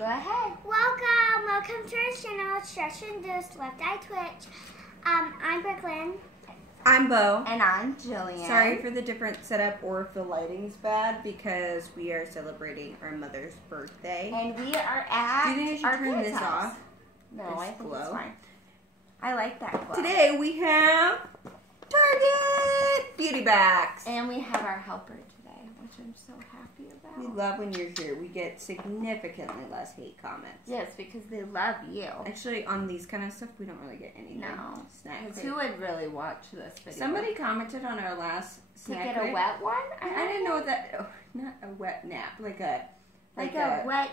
Go ahead. Welcome to our channel. It's Stretch Induced, Left Eye Twitch. I'm Brooklyn. I'm Bo. And I'm Jillian. Sorry for the different setup or if the lighting's bad because we are celebrating our mother's birthday. And we are at Do you think I should turn this house. off? No, This I think glow? it's fine. I like that glow. Today we have Target beauty bags. And we have our helper today, which I'm so happy about. We love when you're here. We get significantly less hate comments. Yes, because they love you. Actually, on these kind of stuff, we don't really get anything. No. Snack Because crate. who would really watch this video? Somebody commented on our last to snack get crate. a wet one? I didn't know that. Oh, not a wet nap. Like a wet,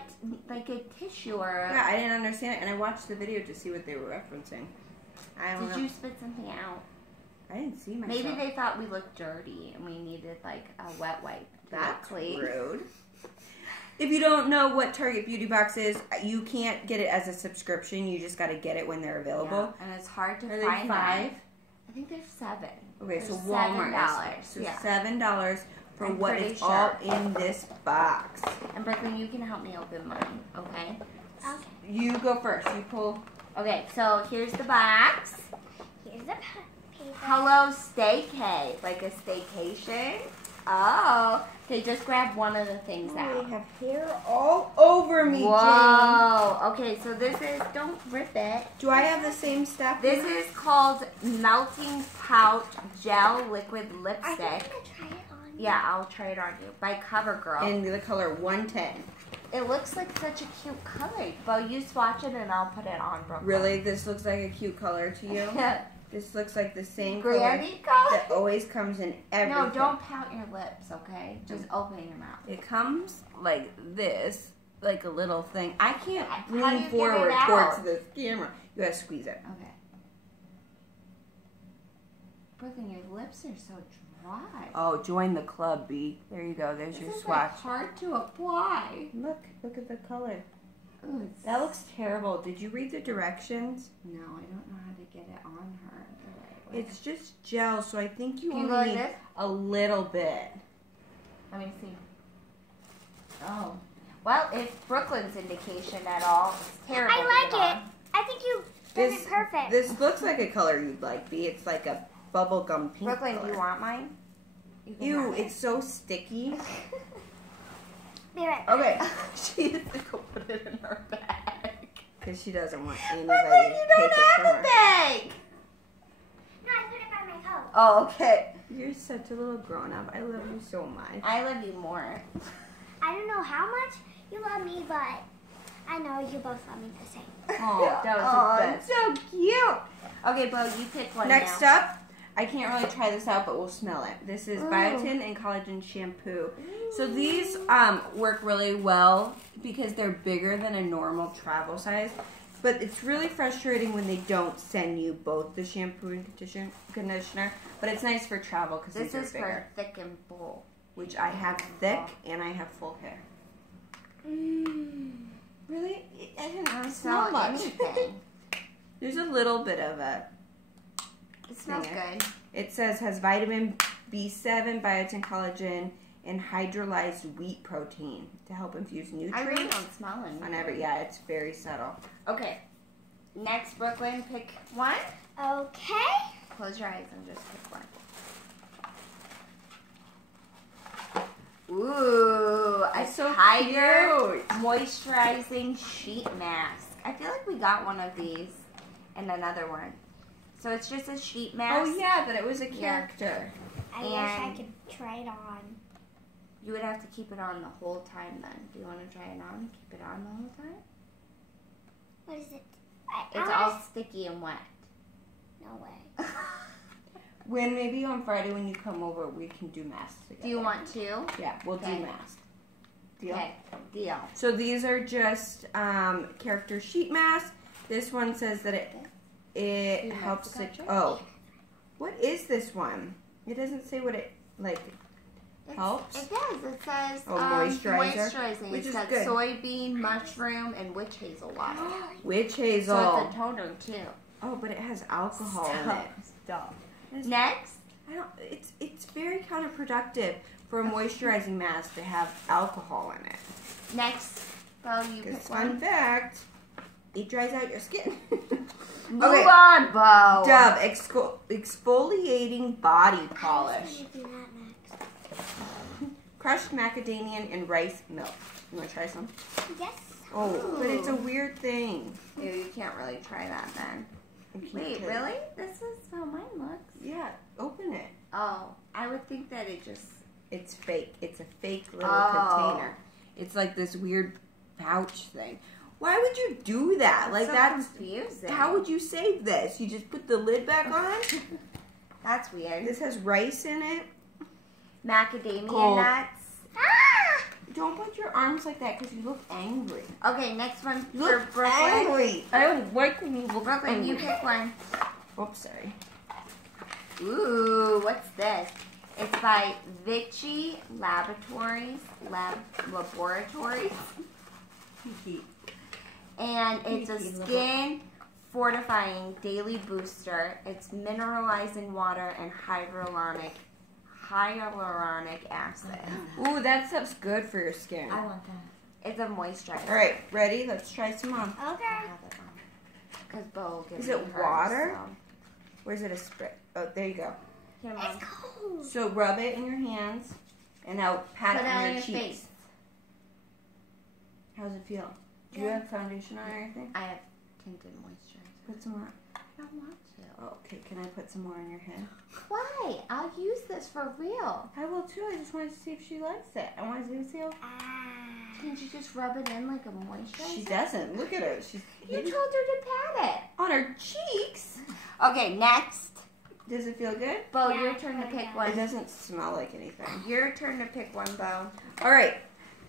like a tissue or a... Yeah, I didn't understand it, and I watched the video to see what they were referencing. I don't know. Did you spit something out? I didn't see myself. Maybe they thought we looked dirty and we needed like a wet wipe. That's clean. rude. If you don't know what Target Beauty Box is, you can't get it as a subscription. You just got to get it when they're available. Yeah, and it's hard to Are find. they $5? I think there's $7. Okay, so There's Walmart $7. is so Yeah. $7 for I'm what pretty is sure. all in this box. And Brooklyn, you can help me open mine, okay? Okay. You go first. You pull. Okay, so here's the box. Here's the paper. Hello, staycay, like a staycation. Oh, okay, just grab one of the things I out. have hair all over me, Jane. Whoa. Okay, so this is, don't rip it. Do I have the same stuff? This is called Melting Pout Gel Liquid I think I'm Lipstick. going to try it on. Yeah, I'll try it on you. By CoverGirl. in the color 110. It looks like such a cute color. Bo, you swatch it and I'll put it on, Brooklyn. Really? This looks like a cute color to you? Yeah. This looks like the same color Granny color? that always comes in everything. No, don't pout your lips, okay? Just open your mouth. It comes like this, like a little thing. I can't How do you lean get forward it out? towards this camera. You gotta squeeze it. Okay. Brooklyn, your lips are so dry. Oh, join the club, B. There you go. There's This your is swatch. like hard to apply. Look at the color. Ooh, it's- That looks terrible. Did you read the directions? No, I don't know how to get it on her the right way. It's just gel, so I think you Can you go only like need this? a little bit. Let me see. Oh. Well, if Brooklyn's indication at all, it's terrible. I to like get it. I think you did it perfect. This looks like a color you'd like, B. It's like a bubblegum pink Brooklyn, color. do you want mine? You can Ew, have it. it's so sticky. Be right back. Okay, she has to go put it in her bag. Because she doesn't want anybody Brooklyn, to you take don't it have from a her. bag. No, I put it by my coat. Oh, okay. You're such a little grown-up. I love you so much. I love you more. I don't know how much you love me, but I know you both love me the same. Oh, that was the best. so cute. Okay, Bo, you pick one Next now. up, I can't really try this out, but we'll smell it. This is biotin and collagen shampoo. So these work really well because they're bigger than a normal travel size. But it's really frustrating when they don't send you both the shampoo and conditioner. But it's nice for travel because This these are is bigger. for thick and full. Which I have thick and I have full hair. Really? I didn't smell much. anything. There's a little bit of a... It smells Thing. good. It says has vitamin B7, biotin, collagen, and hydrolyzed wheat protein to help infuse I nutrients. really don't smell anything. On every, yeah, it's very subtle. Okay. Next, Brooklyn, pick one. Okay. Close your eyes and just pick one. Ooh, a It's so Tiger cute. moisturizing sheet mask. I feel like we got one of these and another one. So it's just a sheet mask. Oh yeah, that it was a Yeah. character. I wish I And- could try it on. You would have to keep it on the whole time then. Do you want to try it on? Keep it on the whole time? What is it? It's all sticky and wet. No way. When maybe on Friday when you come over, we can do masks together. Do you want to? Yeah, we'll Okay. do masks. Deal? Okay, deal. So these are just character sheet masks. This one says that it Do helps to, Mexico oh, what is this one? It doesn't say what it, like, helps. It does. It says Oh, moisturizer, moisturizing. which It's is got good. soybean, mushroom, and witch hazel water. Witch hazel. So it's a toner too. Oh, but it has alcohol in it. Stop. It's- Next. I don't. It's very counterproductive for a moisturizing mask to have alcohol in it. Next. Bo, you pick Fun one. fact, it dries out your skin. Move on, Bo. Dove, exfoliating body polish. I'm gonna do that next. Crushed macadamia and rice milk. You want to try some? Yes. Oh, but it's a weird thing. Ew, you can't really try that then. Wait, really? This is how mine looks. Yeah, open it. Oh, I would think that it just... It's fake. It's a fake little Oh. container. It's like this weird pouch thing. Why would you do that? Like so that's confusing. How would you save this? You just put the lid back on? That's weird. This has rice in it. Macadamia Gold. nuts. Ah! Don't put your arms like that because you look angry. Okay, next one You for look Brooklyn. angry. I don't like when you look Brooklyn, you angry. pick one. Oops, sorry. Ooh, what's this? It's by Vichy Laboratories. And it's a skin fortifying daily booster. It's mineralized in water and hyaluronic acid. Ooh, that stuff's good for your skin. I want that. It's a moisturizer. All right, ready? Let's try some on. Okay. Because Bo will give Is me it hers, water? so. Or is it a spray? Oh, there you go. Here, Mom. It's cold. So rub it in your hands, and now pat Put it it on on your your cheeks. face. How's it feel? Do you Good. have foundation on or anything? I have tinted moisturizer. Put some on. I don't want to. Oh, okay, can I put some more on your head? Why? I'll use this for real. I will too. I just wanted to see if she likes it. I wanted to see if Can't you just rub it in like a moisturizer? she doesn't. Look at her. She's You told her to pat it. on her cheeks. Okay, next. Does it feel good? Bo, Yeah, your turn to pick It one. doesn't smell like anything. Your turn to pick one, Bo. All right.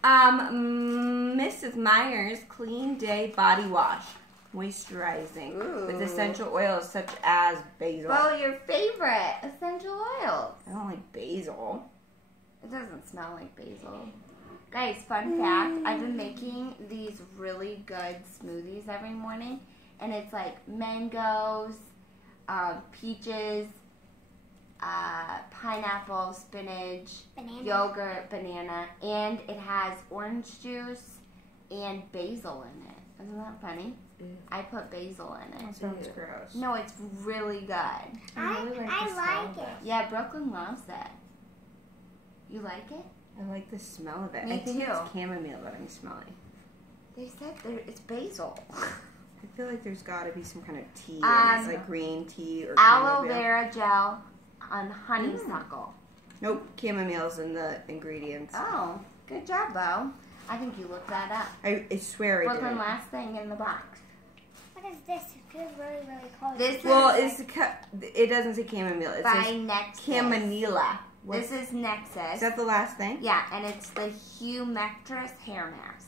Mrs. Meyer's Clean Day Body Wash. Moisturizing with Ooh. essential oils such as basil. Bo, your favorite essential oils. I don't like basil. It doesn't smell like basil. Guys, fun fact, I've been making these really good smoothies every morning. And it's like mangoes, peaches, pineapple, spinach, Banana. yogurt, banana, and it has orange juice and basil in it. Isn't that funny? Ew. I put basil in That it. sounds gross. No, it's really good. I like it. Yeah, Brooklyn loves it. You like it? I like the smell of it. Me I think too. it's chamomile that I'm smelling. They said it's basil. I feel like there's got to be some kind of tea. It's like green tea or Aloe chamomile. vera gel on honeysuckle. Nope, chamomile's in the ingredients. Oh, good job, Bo. I think you looked that up. I swear I Brooklyn, did. last thing in the box. What is this? It feels really, really cold. This Well, is it doesn't say chamomile. It by says Nexus. camanila. This is Nexus. Is that the last thing? Yeah, and it's the Humectress hair mask.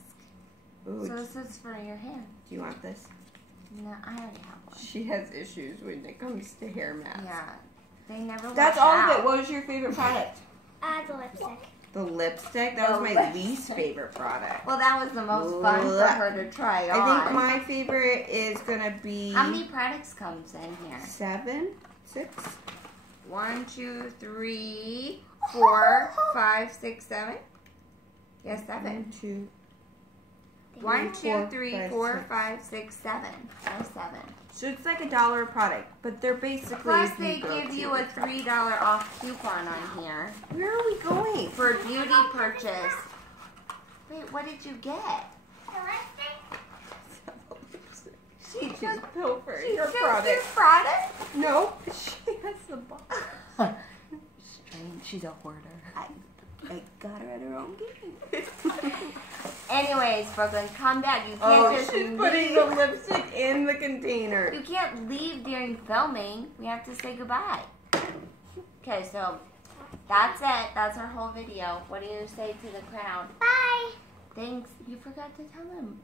Ooh, So this is for your hair. do you want this? No, I already have one. She has issues when it comes to hair masks. Yeah, they never. That's wash all out. of it. What was your favorite product? The lipstick. The lipstick? That was The my lipstick. least favorite product. Well, that was the most fun for her to try on. I think my favorite is gonna be How many products comes in here? 7, 6. 1, 2, 3, 4, 5, 6, 7. Yes, 7. 1, 2. 1, 2, 4, 3, 5, 4, 6. 5, 6, 7. There's 7. So it's like $1 a product, but they're basically. Plus, if you they go give to- you a $3 off coupon on here Where are we going? for a beauty purchase. Wait, what did you get? The lipstick? She just pilfered She her took your product. product? No, she has the box. Strange. She's a hoarder. I got her at her own game. Anyways, Brooklyn, come back. You can't just she's leave. putting the lipstick in the container. You can't leave during filming. We have to say goodbye. Okay, so that's it. That's our whole video. What do you say to the crowd? Bye. Thanks. You forgot to tell them.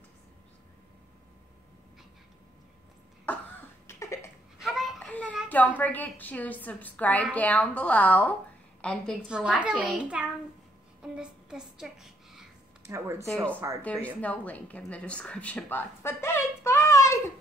How about in the next Don't one? forget to subscribe down below. And thanks for Hit the watching. link down in the description. That word's so hard for you. There's no link in the description box. But thanks. Bye.